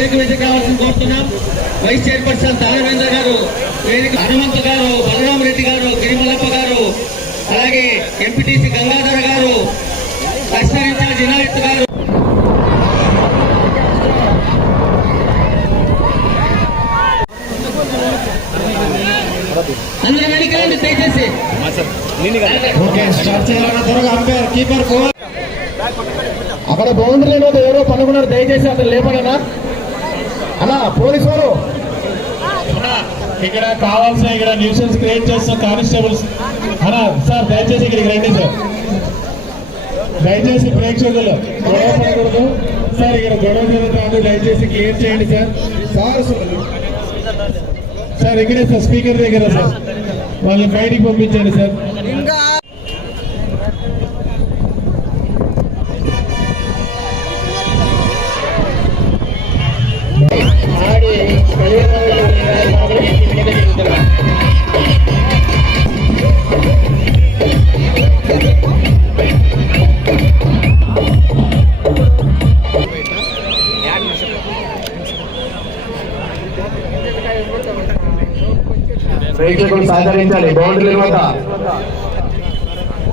వేదిక మీద కావాల్సిన కోరుతున్నాం. వైస్ చైర్పర్సన్ దానవేంద్ర గారు వేదిక హనుమంత గారు బలరాం రెడ్డి గారు గిరిమలప్ప గారు అలాగే ఎంపీటీసీ గంగాధర గారు కస్టర్ ఇన్ఛార్జ్ ఇనాయత్ గారు. అందరూ వెనకాలండి దయచేసి. ఓకే స్టార్ట్ చేయాలన్న త్వరగా అంపైర్ కీపర్ ఫోర్. అక్కడ బౌండరీ ఎవరో పనుకున్నారు దయచేసి అతను లేపడనా అలా పోలీసు వారు. ఇక్కడ కావాల్సిన ఇక్కడ న్యూసెన్స్ క్రియేట్ చేస్తున్న కానిస్టేబుల్స్ అలా సార్ దయచేసి ఇక్కడికి రండి సార్. దయచేసి ప్రేక్షకులు గొడవ పడకూడదు. సార్ ఇక్కడ గొడవ జరుగుతుంది దయచేసి క్లియర్ చేయండి సార్ సార్. సార్ ఇక్కడే సార్ స్పీకర్ దగ్గర సార్. వాళ్ళని బయటికి పంపించండి సార్. ప్రేక్షకులు సహకరించాలి బౌండరీ వద్ద.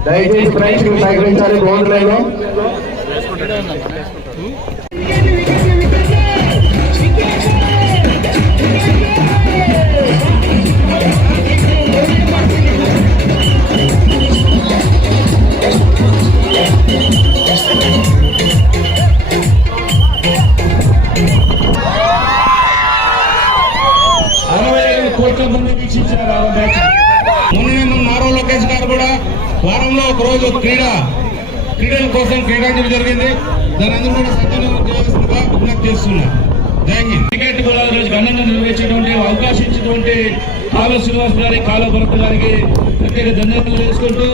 దయచేసి ప్రేక్షకులు సహకరించాలి బౌండరీలో వారంలో ఒక రోజు క్రీడ క్రీడల కోసం క్రీడాంజలి జరిగింది. దాని అందరూ కూడా సద్వినియోగం చేయాల్సిందిగా విజ్ఞప్తి చేస్తున్నా క్రికెట్ కూడా రోజు గణన నిర్వహించినటువంటి అవకాశం ఇచ్చినటువంటి కాలు శ్రీనివాస్ గారి కాలు భరత్ గారికి ప్రత్యేక ధన్యవాదాలు చేసుకుంటూ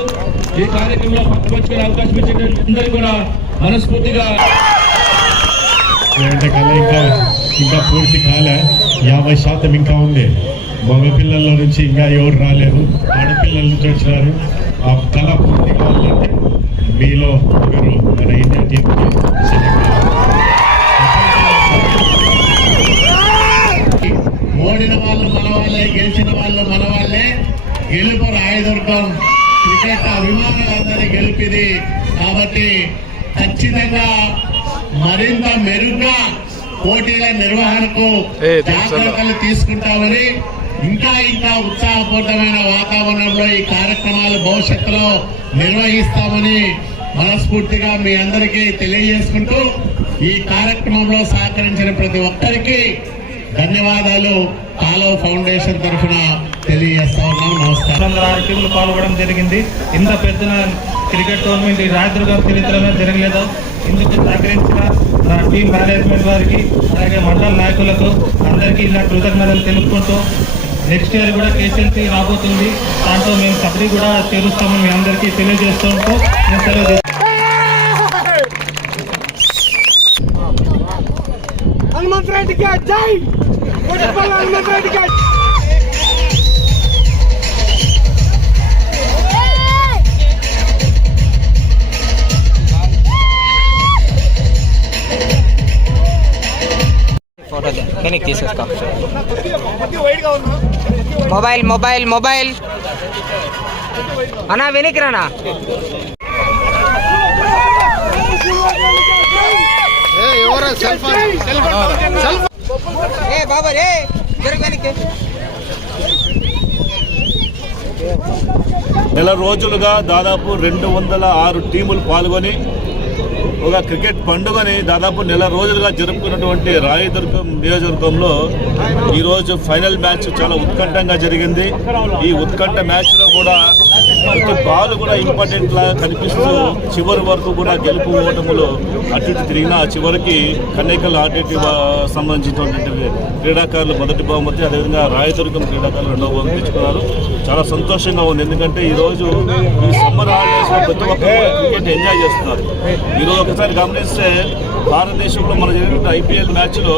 ఈ కార్యక్రమంలో పట్టుకొచ్చుకునే అవకాశం ఇచ్చినటువంటి అందరికీ కూడా మనస్ఫూర్తిగా ఇంకా పూర్తి కాలే. యాభై శాతం ఇంకా ఉంది. మగ పిల్లల నుంచి ఇంకా ఎవరు రాలేరు. ఆడపిల్లల నుంచి వచ్చినారు. ఆ కళ పూర్తి కావాలంటే మీలో మీరు మన ఇండియా టీంకి ఓడిన వాళ్ళు మన వాళ్ళే గెలిచిన వాళ్ళు మన వాళ్ళే గెలుపు రాయదుర్గం క్రికెట్ అభిమానులందరినీ గెలిపిది కాబట్టి ఖచ్చితంగా మరింత మెరుగ్గా పోటీల నిర్వహణకు జాగ్రత్తలు తీసుకుంటామని ఇంకా ఇంకా ఉత్సాహపూరితమైన వాతావరణంలో ఈ కార్యక్రమాలు భవిష్యత్తులో నిర్వహిస్తామని మనస్ఫూర్తిగా మీ అందరికీ తెలియజేసుకుంటూ ఈ కార్యక్రమంలో సహకరించిన ప్రతి ఒక్కరికి ధన్యవాదాలు కాలో ఫౌండేషన్ తరఫున తెలియజేస్తా ఉన్నాం. నమస్కారం. ఆరు పాల్గొనడం జరిగింది. ఇంత పెద్ద క్రికెట్ టోర్నమెంట్ ఈ రాయదుర్గం చరిత్రలో జరగలేదు. ఇందుకు సహకరించిన నా టీం మేనేజ్మెంట్ వారికి అలాగే మండల నాయకులకు అందరికీ ఇలా కృతజ్ఞతలు తెలుపుకుంటూ నెక్స్ట్ ఇయర్ కూడా కేసీఎల్సీ రాబోతుంది. దాంట్లో మేము కబడ్డీ కూడా చేరుస్తామని మీ అందరికీ తెలియజేస్తుంటూ నేను సెలవు జై! హనుమంతరెడ్డికి ఫోటో వెనక్కి తీసేసుకో మొబైల్ మొబైల్ మొబైల్. అన్నా వెనక్కి రానా? ఏ బాబా రే నెల రోజులుగా దాదాపు రెండు వందల ఆరు టీములు పాల్గొని ఒక క్రికెట్ పండుగని దాదాపు నెల రోజులుగా జరుపుకున్నటువంటి రాయదుర్గం నియోజకవర్గంలో ఈరోజు ఫైనల్ మ్యాచ్ చాలా ఉత్కంఠంగా జరిగింది. ఈ ఉత్కంఠ మ్యాచ్లో కూడా ప్రతి బాల్ కూడా ఇంపార్టెంట్ లాగా కనిపిస్తూ చివరి వరకు కూడా గెలుపు ఓటములు అటు ఇటు తిరిగినా చివరికి కన్నేకల్ ఆర్టీటీ సంబంధించినటువంటి క్రీడాకారులు మొదటి బహుమతి అదేవిధంగా రాయదుర్గం క్రీడాకారులు రెండవ బహుమతి తెచ్చుకున్నారు. చాలా సంతోషంగా ఉంది. ఎందుకంటే ఈరోజు ఈ సమ్మర్ హాలిడేస్ ప్రతి ఒక్కరు క్రికెట్ ఎంజాయ్ చేస్తున్నారు. ఈ రోజు ఒకసారి గమనిస్తే భారతదేశంలో మన జరిగిన ఐపీఎల్ మ్యాచ్లో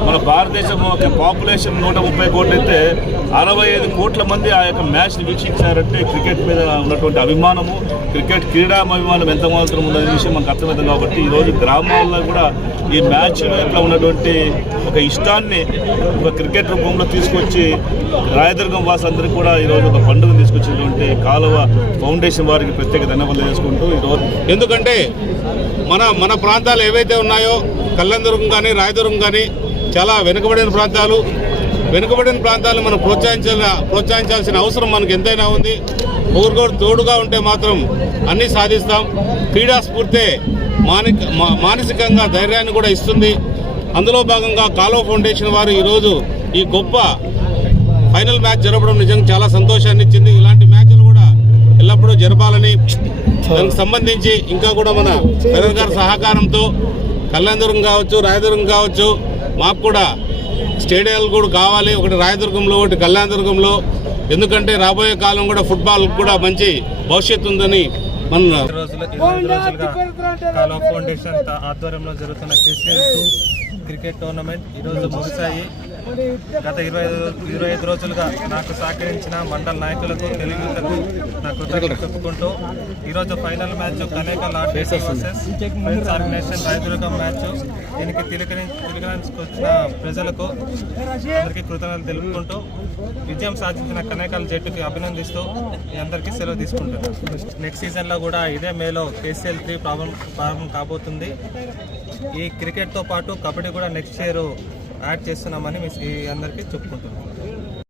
మన భారతదేశం ఒక పాపులేషన్ నూట ముప్పై కోట్లు అయితే అరవై ఐదు కోట్ల మంది ఆ యొక్క మ్యాచ్ని వీక్షించారంటే క్రికెట్ మీద ఉన్నటువంటి అభిమానము క్రికెట్ క్రీడా అభిమానం ఎంత మాత్రం ఉన్నది విషయం మనకు అర్థమవుతుంది కాబట్టి ఈరోజు గ్రామాల్లో కూడా ఈ మ్యాచ్ ఇట్లా ఉన్నటువంటి ఒక ఇష్టాన్ని ఒక క్రికెట్ రూపంలో తీసుకొచ్చి రాయదుర్గం వాసులందరికీ కూడా ఈరోజు ఒక పండుగ తీసుకొచ్చినటువంటి కాలువ ఫౌండేషన్ వారికి ప్రత్యేక ధన్యవాదాలు చేసుకుంటూ ఈరోజు ఎందుకంటే మన మన ప్రాంతాలు ఏవైతే ఉన్నాయో కళ్యాణదుర్గం కానీ రాయదుర్గం కానీ చాలా వెనుకబడిన ప్రాంతాలు. వెనుకబడిన ప్రాంతాలను మనం ప్రోత్సహించాల ప్రోత్సహించాల్సిన అవసరం మనకు ఎంతైనా ఉంది. ఊరుకోడు తోడుగా ఉంటే మాత్రం అన్నీ సాధిస్తాం. క్రీడా స్ఫూర్తే మానిక మా- మానసికంగా ధైర్యాన్ని కూడా ఇస్తుంది. అందులో భాగంగా కాలో ఫౌండేషన్ వారు ఈరోజు ఈ గొప్ప ఫైనల్ మ్యాచ్ జరపడం నిజంగా చాలా సంతోషాన్ని ఇచ్చింది ఇలాంటి మ్యాచ్ ఎల్లప్పుడూ జరపాలని దానికి సంబంధించి ఇంకా కూడా మన ఫెడరల్ గారి సహకారంతో కళ్యాణదుర్గం కావచ్చు రాయదుర్గం కావచ్చు మాకు కూడా స్టేడియాలు కూడా కావాలి. ఒకటి రాయదుర్గంలో ఒకటి కళ్యాణదుర్గంలో. ఎందుకంటే రాబోయే కాలం కూడా ఫుట్బాల్ కూడా మంచి భవిష్యత్తు ఉందని మన ఫౌండేషన్ ఆధ్వర్యంలో జరుగుతున్న క్రికెట్ టోర్నమెంట్ ఈరోజు ముగిశాయి. గత ఇరవై ఐదు ఇరవై ఐదు రోజులుగా నాకు సహకరించిన మండల నాయకులకు తెలుగులకు నా కృతజ్ఞతలు చెప్పుకుంటూ ఈరోజు final match Kanekal RTC versus organization రైతులకం match. దీనికి తిలకరి తిలకరించుకొచ్చిన ప్రజలకు అందరికీ కృతజ్ఞతలు తెలుపుకుంటూ విజయం సాధించిన కనేకల్ జట్టుకి అభినందిస్తూ మీ అందరికీ సెలవు తీసుకుంటున్నాను నెక్స్ట్ సీజన్లో కూడా ఇదే మేలో కేసీఎల్ త్రీ ప్రారంభం ప్రారంభం కాబోతుంది. ఈ క్రికెట్తో పాటు కబడ్డీ కూడా నెక్స్ట్ ఇయర్ యాడ్ చేస్తున్నామని మీ అందరికీ చెప్పుకుంటున్నాం.